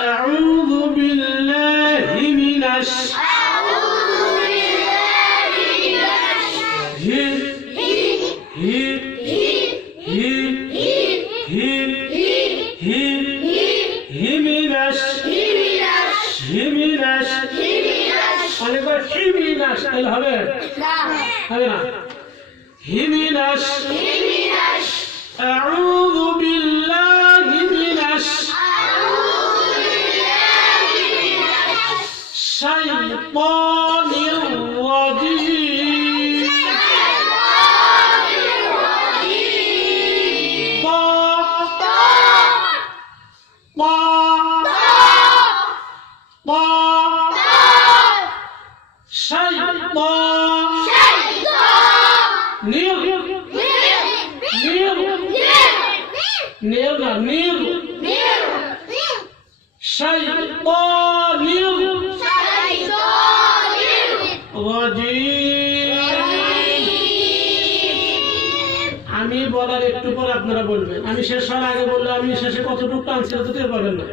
أعوذ بالله من أعوذ بالله من الشيطان الرجيم আমি বলার একটু পর আপনারা বলবেন। আমি শেষ হওয়ার আগে বললে আমি শেষে কতটুকু টানছি তো টের পাবেন না।